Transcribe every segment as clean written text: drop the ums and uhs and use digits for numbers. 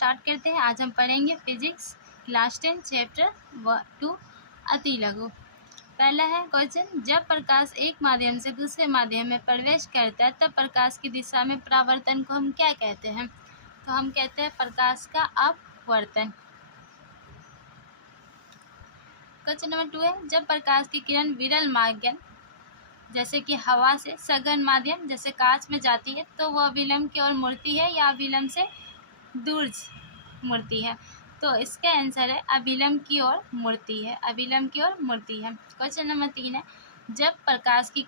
Start करते हैं। आज हम पढ़ेंगे फिजिक्स क्लास 10 चैप्टर 2 अति लघु। पहला है क्वेश्चन, जब प्रकाश एक माध्यम से दूसरे माध्यम में प्रवेश करता है तब प्रकाश की दिशा में परावर्तन को हम क्या कहते हैं? तो हम कहते हैं प्रकाश का अपवर्तन। क्वेश्चन नंबर 2 है, जब प्रकाश की किरण विरल माध्यम जैसे कि हवा से सघन माध्यम जैसे कांच में जाती है तो वह विलंब की ओर मुड़ती है या विलंब से दूर मुड़ती है? तो इसका आंसर है अभिलंब की ओर मुड़ती है, अभिलंब की ओर मुड़ती है। क्वेश्चन नंबर 3 है, जब प्रकाश की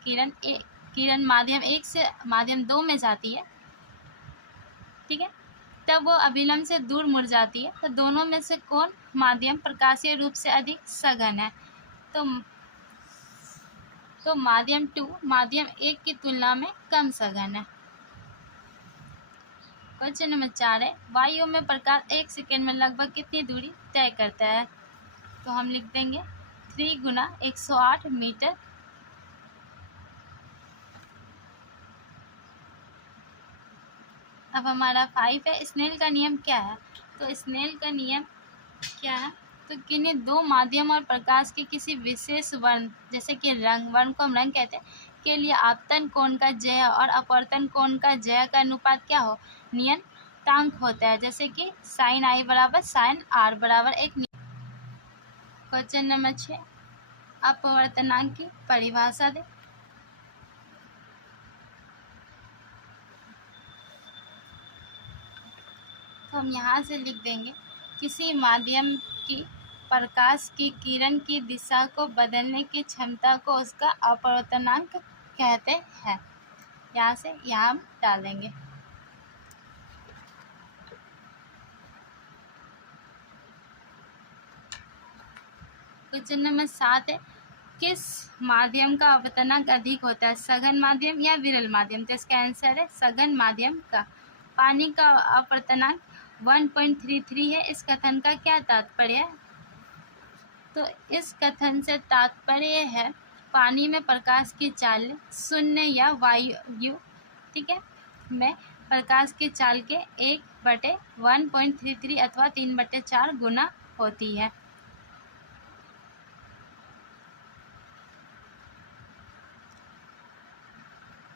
किरण माध्यम 1 से माध्यम 2 में जाती है, ठीक है, तब वो अभिलंब से दूर मुड़ जाती है, तो दोनों में से कौन माध्यम प्रकाशीय रूप से अधिक सघन है? तो माध्यम 2 माध्यम 1 की तुलना में कम सघन है। क्वेश्चन नंबर 4 है, वायु में प्रकाश 1 सेकेंड में लगभग कितनी दूरी तय करता है? तो हम लिख देंगे 3 गुना 108 मीटर। अब हमारा 5 है, स्नेल का नियम क्या है? तो स्नेल का नियम क्या है? तो किन्हीं दो माध्यम और प्रकाश के किसी विशेष वर्ण जैसे कि वर्ण को हम रंग कहते हैं के लिए आपतन कोण का जय और अपवर्तन कोण का जय का अनुपात क्या हो? नियतांक होता है, जैसे कि साइन आई बराबर साइन आर बराबर एक। क्वेश्चन नंबर 6, अपवर्तनांक की परिभाषा दे। तो हम यहाँ से लिख देंगे, किसी माध्यम की प्रकाश की किरण की दिशा को बदलने की क्षमता को उसका अपवर्तनांक कहते हैं। यहाँ से यहाँ हम डालेंगे। क्वेश्चन नंबर 7 है, किस माध्यम का अपवर्तनांक अधिक होता है, सघन माध्यम या विरल माध्यम? तो इसका आंसर है सघन माध्यम का। पानी का अपवर्तनांक 1.33 है। इस कथन का क्या तात्पर्य है? तो इस कथन से तात्पर्य है पानी में प्रकाश की चाल शून्य या वायु, ठीक है, में प्रकाश की चाल के 1/1.33 अथवा 3/4 गुना होती है।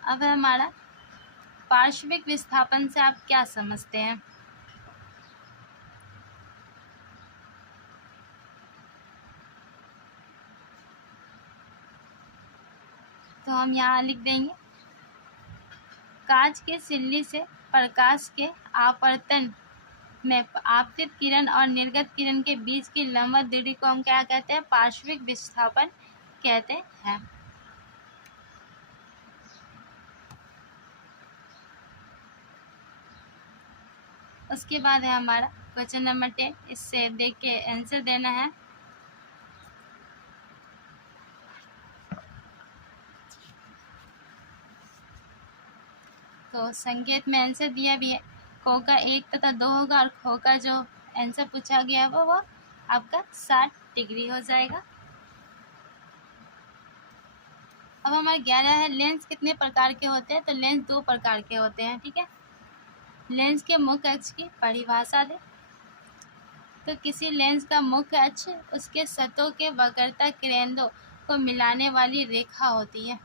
अब हमारा पार्श्विक विस्थापन से आप क्या समझते हैं? तो हम यहाँ लिख देंगे, कांच के सिल्ली से प्रकाश के आपवर्तन में आपतित किरण और निर्गत किरण के बीच की लंबवत दूरी को हम क्या कहते हैं? पार्श्विक विस्थापन कहते हैं। उसके बाद है हमारा क्वेश्चन नंबर 10, इससे देख के आंसर देना है। तो संकेत में आंसर दिया भी है, खो का 1 तथा 2 होगा और खो का जो आंसर पूछा गया है वो आपका 60 डिग्री हो जाएगा। अब हमारा 11 है, लेंस कितने प्रकार के होते हैं? तो लेंस 2 प्रकार के होते हैं, ठीक है। लेंस के मुख्य अक्ष की परिभाषा दे। तो किसी लेंस का मुख्य अक्ष उसके सतहों के वक्रता केंद्रों को मिलाने वाली रेखा होती है।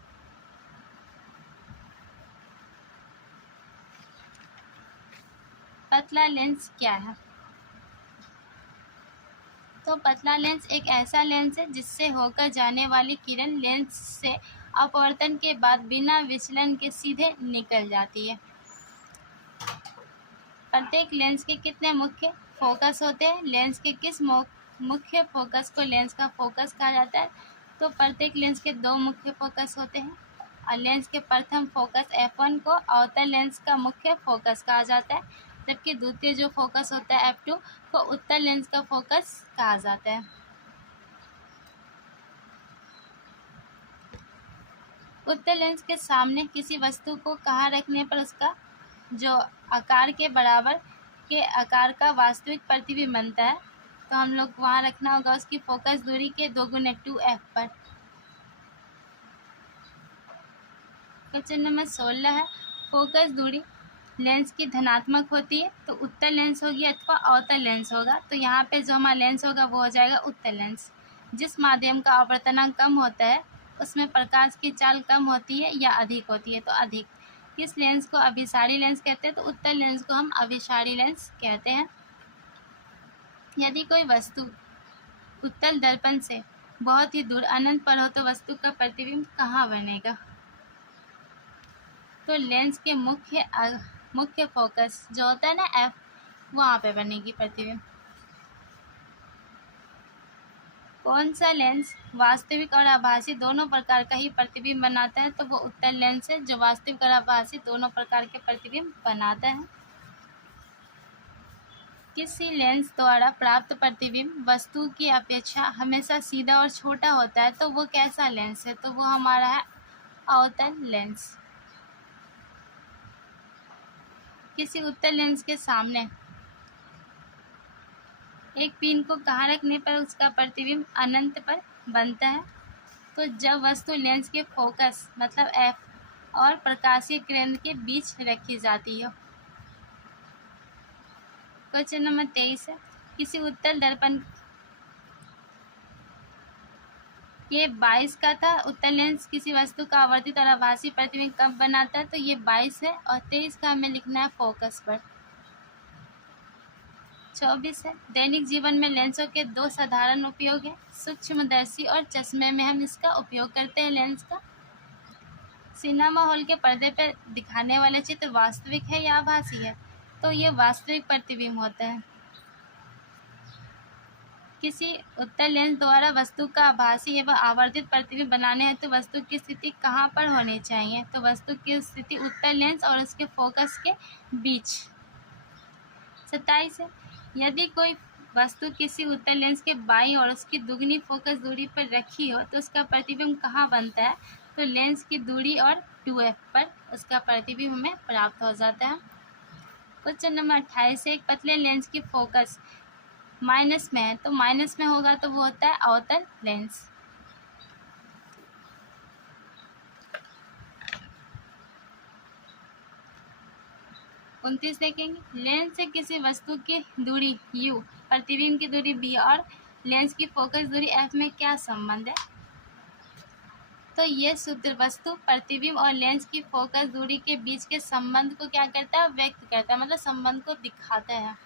पतला लेंस क्या है? तो पतला लेंस एक ऐसा लेंस है जिससे होकर जाने वाली किरण लेंस से अपवर्तन के बाद बिना विचलन के सीधे निकल जाती है। प्रत्येक लेंस के कितने मुख्य फोकस होते हैं? लेंस के किस मुख्य फोकस को लेंस का फोकस कहा जाता है? तो प्रत्येक लेंस के 2 मुख्य फोकस होते हैं और लेंस के प्रथम फोकस f1 को अवतल लेंस का मुख्य फोकस कहा जाता है, जबकि द्वितीय जो फोकस होता है f2 को उत्तल लेंस का फोकस कहा जाता है। उत्तल लेंस के सामने किसी वस्तु को कहाँ रखने पर उसका जो आकार के बराबर के आकार का वास्तविक प्रतिबिंब बनता है? तो हम लोग वहाँ रखना होगा उसकी फोकस दूरी के 2 गुना 2f पर। क्वेश्चन नंबर 16 है, फोकस दूरी लेंस की धनात्मक होती है तो उत्तल लेंस होगी अथवा अवतल लेंस होगा। तो यहाँ पे जो हमारा लेंस होगा वो हो जाएगा उत्तल लेंस। जिस माध्यम का आवर्तनांक कम होता है उसमें प्रकाश की चाल कम होती है या अधिक होती है, तो अधिक। किस लेंस को अभिसारी लेंस कहते हैं? तो उत्तल लेंस को हम अभिसारी लेंस कहते हैं। यदि कोई वस्तु उत्तल दर्पण से बहुत ही दूर अनंत पर हो तो वस्तु का प्रतिबिंब कहाँ बनेगा? तो लेंस के मुख्य फोकस जो होता है ना एफ, वहाँ पे बनेगी प्रतिबिंब। कौन सा लेंस वास्तविक और आभासी दोनों प्रकार का ही प्रतिबिंब बनाता है? तो वो उत्तल लेंस है जो वास्तविक और आभासी दोनों प्रकार के प्रतिबिंब बनाता है। किसी लेंस द्वारा प्राप्त प्रतिबिंब वस्तु की अपेक्षा हमेशा सीधा और छोटा होता है, तो वो कैसा लेंस है? तो वो हमारा है अवतल लेंस। किसी उत्तल लेंस के सामने एक पिन को कहाँ रखने पर उसका प्रतिबिंब अनंत पर बनता है? तो जब वस्तु लेंस के फोकस मतलब एफ और प्रकाशीय किरण के बीच रखी जाती है। क्वेश्चन नंबर 23 है, किसी उत्तल दर्पण ये 22 का था। उत्तल लेंस किसी वस्तु का आवर्तित और आभासी प्रतिबिंब कब बनाता है? तो ये 22 है। और 23 का हमें लिखना है फोकस पर। 24 है, दैनिक जीवन में लेंसों के दो साधारण उपयोग हैं, सूक्ष्मदर्शी और चश्मे में हम इसका उपयोग करते हैं लेंस का। सिनेमा हॉल के पर्दे पर दिखाने वाले चित्र वास्तविक है या आभासी है? तो ये वास्तविक प्रतिबिंब होता है। किसी उत्तल लेंस द्वारा वस्तु का आभासी एवं आवर्तित प्रतिबिंब बनाने हेतु तो वस्तु की स्थिति कहाँ पर होनी चाहिए? तो वस्तु की स्थिति उत्तल लेंस और उसके फोकस के बीच। 27 है, यदि कोई वस्तु किसी उत्तल लेंस के बाईं और उसकी दुगनी फोकस दूरी पर रखी हो तो उसका प्रतिबिंब कहाँ बनता है? तो लेंस की दूरी और 2f पर उसका प्रतिबिंब हमें प्राप्त हो जाता है। क्वेश्चन नंबर 28 है, एक पतले लेंस की फोकस माइनस में है, तो माइनस में होगा तो वो होता है अवतल लेंस। उनतीस देखेंगे, लेंस से किसी वस्तु की दूरी u, प्रतिबिंब की दूरी b और लेंस की फोकस दूरी f में क्या संबंध है? तो ये सूत्र वस्तु, प्रतिबिंब और लेंस की फोकस दूरी के बीच के संबंध को क्या करता है? व्यक्त करता है, मतलब संबंध को दिखाता है।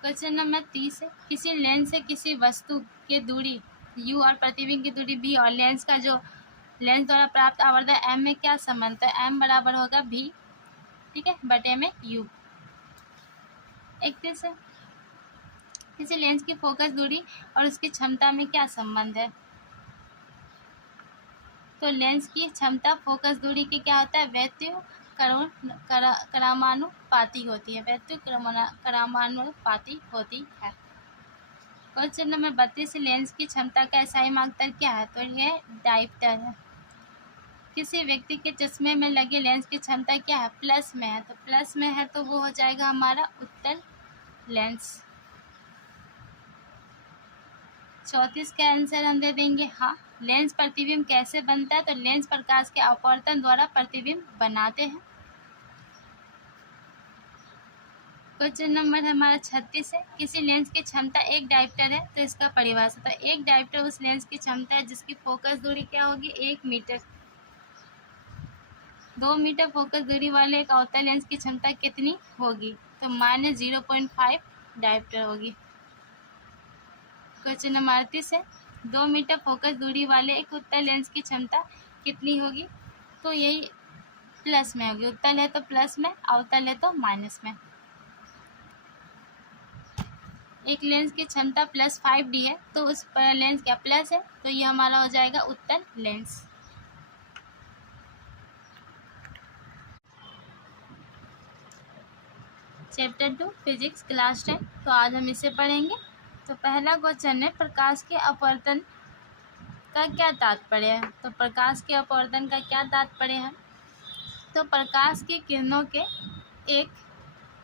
क्वेश्चन नंबर 30 है, किसी लेंस से किसी वस्तु की दूरी u और प्रतिबिंब की दूरी b और लेंस का जो लेंस द्वारा प्राप्त आवर्धन m में क्या संबंध है? m बराबर होगा b, ठीक है, बटे में u। 31 है, किसी लेंस की फोकस दूरी और उसकी क्षमता में क्या संबंध है? तो लेंस की क्षमता फोकस दूरी के क्या होता है? व्युत्क्रमानुपाती होती है, व्युत्क्रमानुपाती होती है। क्वेश्चन नंबर 32, लेंस की क्षमता का SI मापदंड क्या है? तो ये डायप्टर है। किसी व्यक्ति के चश्मे में लगे लेंस की क्षमता क्या है? प्लस में है, तो प्लस में है तो वो हो जाएगा हमारा उत्तल लेंस। 34 का आंसर हम दे देंगे हाँ। लेंस प्रतिबिंब कैसे बनता है? तो लेंस प्रकाश के अपवर्तन द्वारा प्रतिबिंब बनाते हैं। क्वेश्चन नंबर हमारा 36 है, किसी लेंस की क्षमता एक डायप्टर है तो इसका परिभाषा। तो एक डायप्टर उस लेंस की क्षमता है जिसकी फोकस दूरी क्या होगी? 1 मीटर। 2 मीटर फोकस दूरी वाले एक अवतल लेंस की क्षमता कितनी होगी? तो -0.5 डायप्टर होगी। क्वेश्चन नंबर 38 है, 2 मीटर फोकस दूरी वाले एक उत्तल लेंस की क्षमता कितनी होगी? तो यही प्लस में होगी, उत्तल है तो प्लस में, अवतल है तो माइनस में। एक लेंस की क्षमता +5D है तो उस पर लेंस क्या प्लस है, तो ये हमारा हो जाएगा उत्तल लेंस। चैप्टर 2 फिजिक्स क्लास 10, तो आज हम इसे पढ़ेंगे। तो पहला क्वेश्चन है, प्रकाश के अपवर्तन का क्या तात्पर्य है? तो प्रकाश के अपवर्तन का क्या तात्पर्य है? तो प्रकाश की किरणों के एक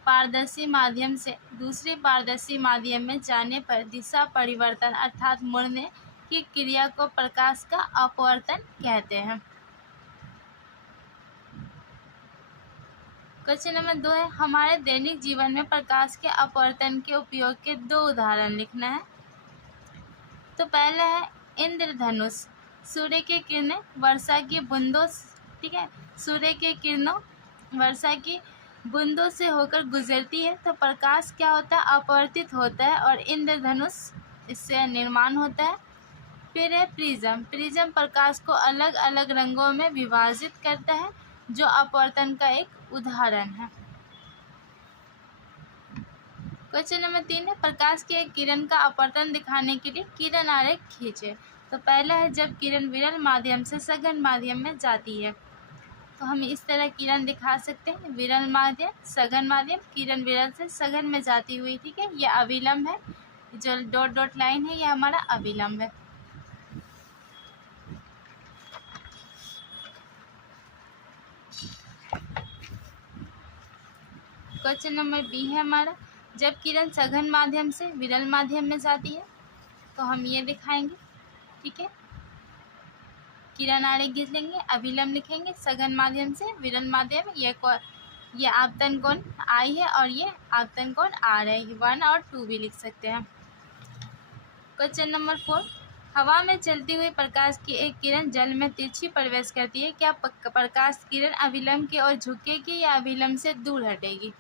पारदर्शी माध्यम से दूसरे पारदर्शी माध्यम में जाने पर दिशा परिवर्तन अर्थात मुड़ने की क्रिया को प्रकाश का अपवर्तन कहते हैं। क्वेश्चन नंबर 2 है, हमारे दैनिक जीवन में प्रकाश के अपवर्तन के उपयोग के 2 उदाहरण लिखना है। तो पहला है इंद्रधनुष। सूर्य की किरणें वर्षा की बूंदों, ठीक है, सूर्य की किरणों वर्षा की बूंदों से होकर गुजरती है तो प्रकाश क्या होता है, अपवर्तित होता है और इंद्रधनुष इससे निर्माण होता है। फिर है प्रिज्म। प्रिज्म प्रकाश को अलग अलग रंगों में विभाजित करता है जो अपवर्तन का एक उदाहरण है। क्वेश्चन नंबर 3 है, प्रकाश के एक किरण का अपवर्तन दिखाने के लिए किरण आरेख खींचे। तो पहला है जब किरण विरल माध्यम से सघन माध्यम में जाती है, तो हम इस तरह किरण दिखा सकते हैं, विरल माध्यम, सघन माध्यम, किरण विरल से सघन में जाती हुई, ठीक है, यह अविलंब है, जो डॉट डॉट लाइन है यह हमारा अविलंब है। क्वेश्चन नंबर बी है हमारा, जब किरण सघन माध्यम से विरल माध्यम में जाती है तो हम ये दिखाएंगे, ठीक है, किरण आरेख खींच लेंगे, अभिलंब लिखेंगे, सघन माध्यम से विरल माध्यम, ये आपतन कोण I है और ये आपतन कोण R है, 1 और 2 भी लिख सकते हैं। क्वेश्चन नंबर 4, हवा में चलती हुई प्रकाश की एक किरण जल में तिरछी प्रवेश करती है, क्या प्रकाश किरण अभिलंब की ओर झुकेगी या अभिलंब से दूर हटेगी?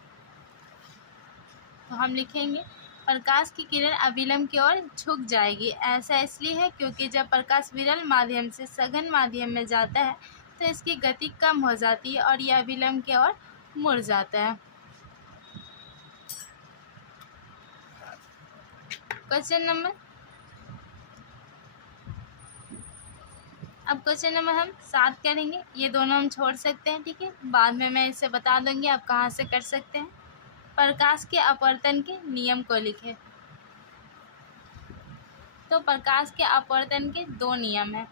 तो हम लिखेंगे प्रकाश की किरण अभिलंब की ओर झुक जाएगी। ऐसा इसलिए है क्योंकि जब प्रकाश विरल माध्यम से सघन माध्यम में जाता है तो इसकी गति कम हो जाती है और यह अभिलंब की ओर मुड़ जाता है। क्वेश्चन नंबर हम 7 करेंगे, ये दोनों हम छोड़ सकते हैं, ठीक है, बाद में मैं इसे बता दूंगी आप कहाँ से कर सकते हैं। प्रकाश के अपवर्तन के नियम को लिखें। तो प्रकाश के अपवर्तन के 2 नियम हैं।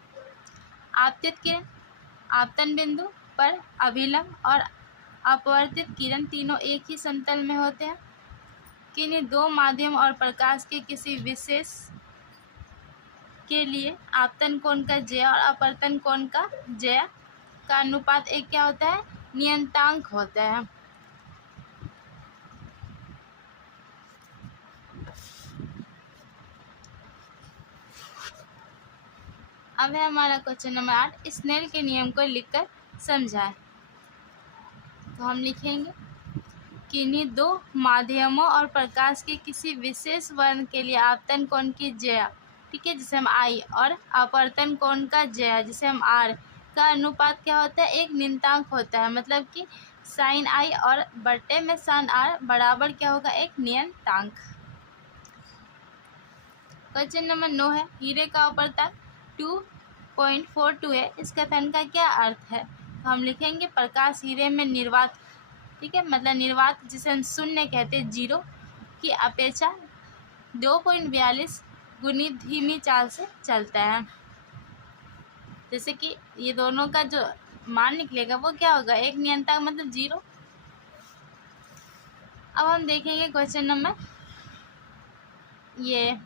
आपतित किरण आपतन बिंदु पर अभिलंब और अपवर्तित किरण तीनों एक ही समतल में होते हैं। किन्हीं 2 माध्यम और प्रकाश के किसी विशेष के लिए आपतन कोण का ज्या और अपवर्तन कोण का ज्या का अनुपात एक क्या होता है, नियतांक होता है। अब है हमारा क्वेश्चन नंबर 8, स्नेल के नियम को लिखकर समझाएं। तो हम लिखेंगे किन्हीं 2 माध्यमों और प्रकाश के किसी विशेष वर्ण के लिए आपतन कोण की ज्या, ठीक है, जिसे हम I, और अपवर्तन कोण का ज्या जिसे हम R का अनुपात क्या होता है, एक नियतांक होता है। मतलब कि साइन I और बट्टे में साइन R बराबर क्या होगा, एक नियतांक। क्वेश्चन नंबर 9 है, हीरे का अपवर्तन 2.42 है, इस कथन का क्या अर्थ है? तो हम लिखेंगे प्रकाश हीरे में निर्वात, ठीक है, मतलब निर्वात जिसे हम शून्य कहते हैं, 0 की अपेक्षा 2.42 गुनी धीमी चाल से चलता है। जैसे कि ये दोनों का जो मान निकलेगा वो क्या होगा, एक नियतांक मतलब 0। अब हम देखेंगे क्वेश्चन नंबर, ये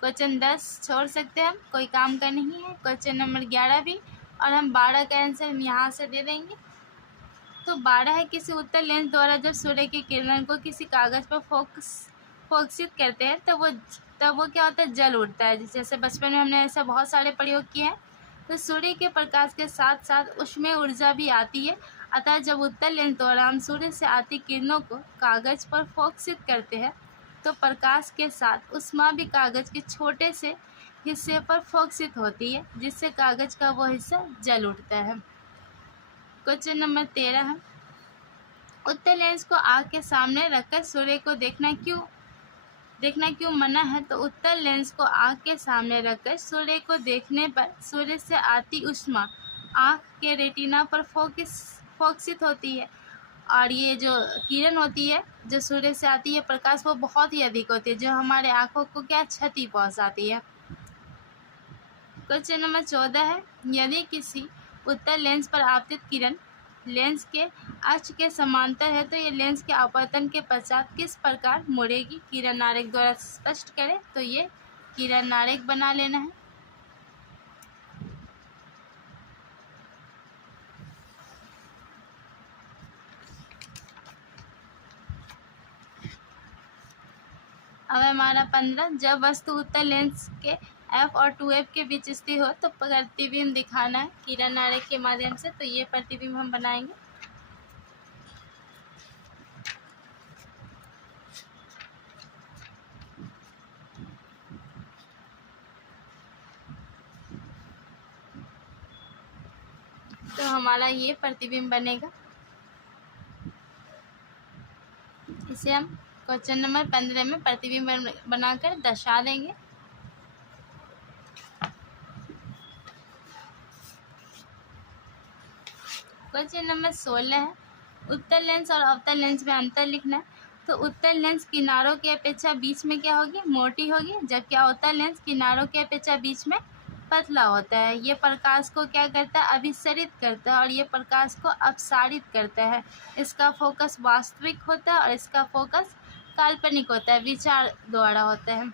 क्वेश्चन 10 छोड़ सकते हैं हम, कोई काम का नहीं है। क्वेश्चन नंबर 11 भी, और हम 12 का आंसर हम यहाँ से दे देंगे। तो 12 है, किसी उत्तल लेंस द्वारा जब सूर्य की किरण को किसी कागज पर फोकसित करते हैं तब वो क्या होता है, जल उठता है। जैसे बचपन में हमने ऐसा बहुत सारे प्रयोग किए हैं। तो सूर्य के प्रकाश के साथ साथ उसमें ऊर्जा भी आती है, अतः जब उत्तल लेंस द्वारा हम सूर्य से आती किरणों को कागज पर फोकसित करते हैं तो प्रकाश के साथ ऊष्मा भी कागज के छोटे से हिस्से पर फोकसित होती है, जिससे कागज का वो हिस्सा जल उठता है। क्वेश्चन नंबर 13 है, उत्तल लेंस को आँख के सामने रखकर सूर्य को देखना क्यों मना है? तो उत्तल लेंस को आँख के सामने रखकर सूर्य को देखने पर सूर्य से आती ऊष्मा आँख के रेटिना पर फोकसित होती है, और ये जो किरण होती है जो सूर्य से आती है प्रकाश, वो बहुत ही अधिक होती है, जो हमारे आँखों को क्या क्षति पहुँचाती है। क्वेश्चन नंबर 14 है, यदि किसी उत्तल लेंस पर आपतित किरण लेंस के अक्ष के समांतर है तो ये लेंस के अपवर्तन के पश्चात किस प्रकार मुड़ेगी? किरण आरेख द्वारा स्पष्ट करें। तो ये किरण आरेख बना लेना है। अब हमारा 15, जब वस्तु उत्तल लेंस के F और 2F के बीच स्थित हो तो प्रतिबिंब दिखाना है किरण आरेख के माध्यम से। तो ये प्रतिबिंब हम बनाएंगे। तो हमारा ये प्रतिबिंब बनेगा। इसे हम क्वेश्चन नंबर 15 में प्रतिबिंब बनाकर दर्शा देंगे। क्वेश्चन नंबर 16 है, उत्तल लेंस और अवतल लेंस में अंतर लिखना है। तो उत्तल लेंस किनारों की अपेक्षा बीच में क्या होगी, मोटी होगी, जबकि अवतल लेंस किनारों की अपेक्षा बीच में पतला होता है। ये प्रकाश को क्या करता है, अभिसरित करता है, और ये प्रकाश को अपसारित करता है। इसका फोकस वास्तविक होता है और इसका फोकस काल्पनिक होता है, विचार द्वारा होता है।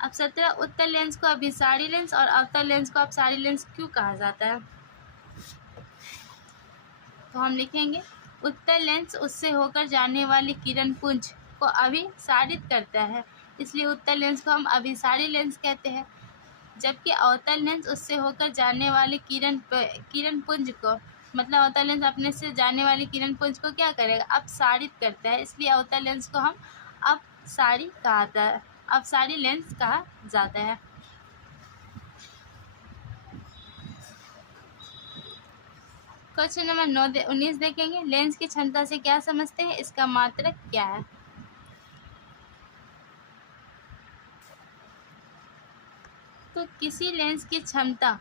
अब 17, उत्तल लेंस को अभिसारी लेंस और अवतल लेंस को अपसारी लेंस क्यों कहा जाता है। तो हम लिखेंगे, उत्तल लेंस उससे होकर जाने वाली किरण पुंज को अभिसारित करता है, इसलिए उत्तल लेंस को हम अभिसारी लेंस कहते हैं। जबकि अवतल लेंस उससे होकर जाने वाली किरण पुंज को, मतलब अवतल लेंस अपने से जाने वाली किरण पुंज को क्या करेगा, अपसारित करता है, इसलिए अवतल लेंस को हम अपसारी लेंस कहा जाता है। क्वेश्चन नंबर 19 देखेंगे, लेंस की क्षमता से क्या समझते हैं, इसका मात्रक क्या है। तो किसी लेंस की क्षमता,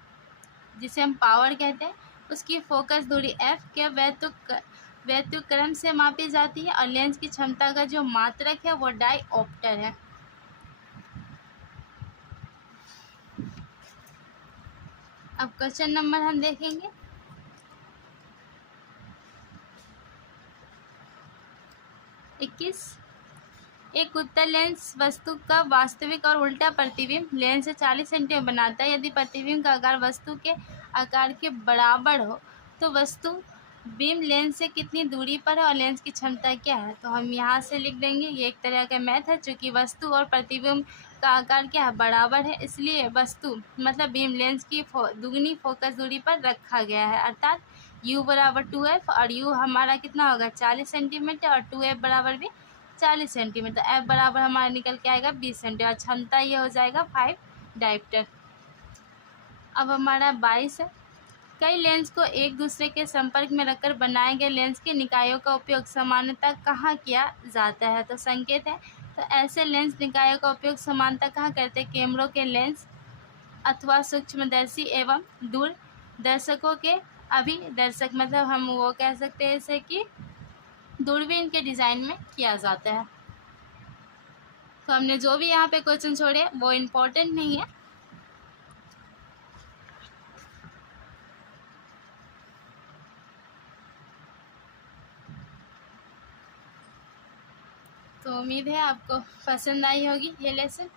जिसे हम पावर कहते हैं, उसकी फोकस दूरी f के व्युत्क्रम से मापी जाती है, और लेंस की क्षमता का जो मात्रक है वो डायऑप्टर है। अब क्वेश्चन नंबर हम देखेंगे, एक उत्तल लेंस वस्तु का वास्तविक और उल्टा प्रतिबिंब लेंस से 40 सेंटीमीटर बनाता है। यदि प्रतिबिंब का आकार वस्तु के आकार के बराबर हो तो वस्तु बीम लेंस से कितनी दूरी पर है और लेंस की क्षमता क्या है। तो हम यहाँ से लिख देंगे, ये एक तरह का मैथ है, चूँकि वस्तु और प्रतिबिंब का आकार क्या है, बराबर है, इसलिए वस्तु मतलब बीम लेंस की दुगनी फोकस दूरी पर रखा गया है, अर्थात u बराबर 2f, और u हमारा कितना होगा 40 सेंटीमीटर, और 2f बराबर भी 40 सेंटीमीटर। f बराबर हमारा निकल के आएगा 20 सेंटीमीटर। क्षमता ये हो जाएगा 5 डायप्टर। अब हमारा 22 है, कई लेंस को एक दूसरे के संपर्क में रखकर बनाए गए लेंस के निकायों का उपयोग सामान्यतः कहाँ किया जाता है। तो संकेत है, तो ऐसे लेंस निकायों का उपयोग सामान्यतः कहाँ करते हैं, कैमरों के लेंस अथवा सूक्ष्मदर्शी एवं दूरदर्शकों के अभिदर्शक, मतलब हम वो कह सकते हैं जैसे कि दूरबीन के डिज़ाइन में किया जाता है। तो हमने जो भी यहाँ पे क्वेश्चन छोड़े वो इम्पोर्टेंट नहीं है। तो उम्मीद है आपको पसंद आई होगी ये लेसन।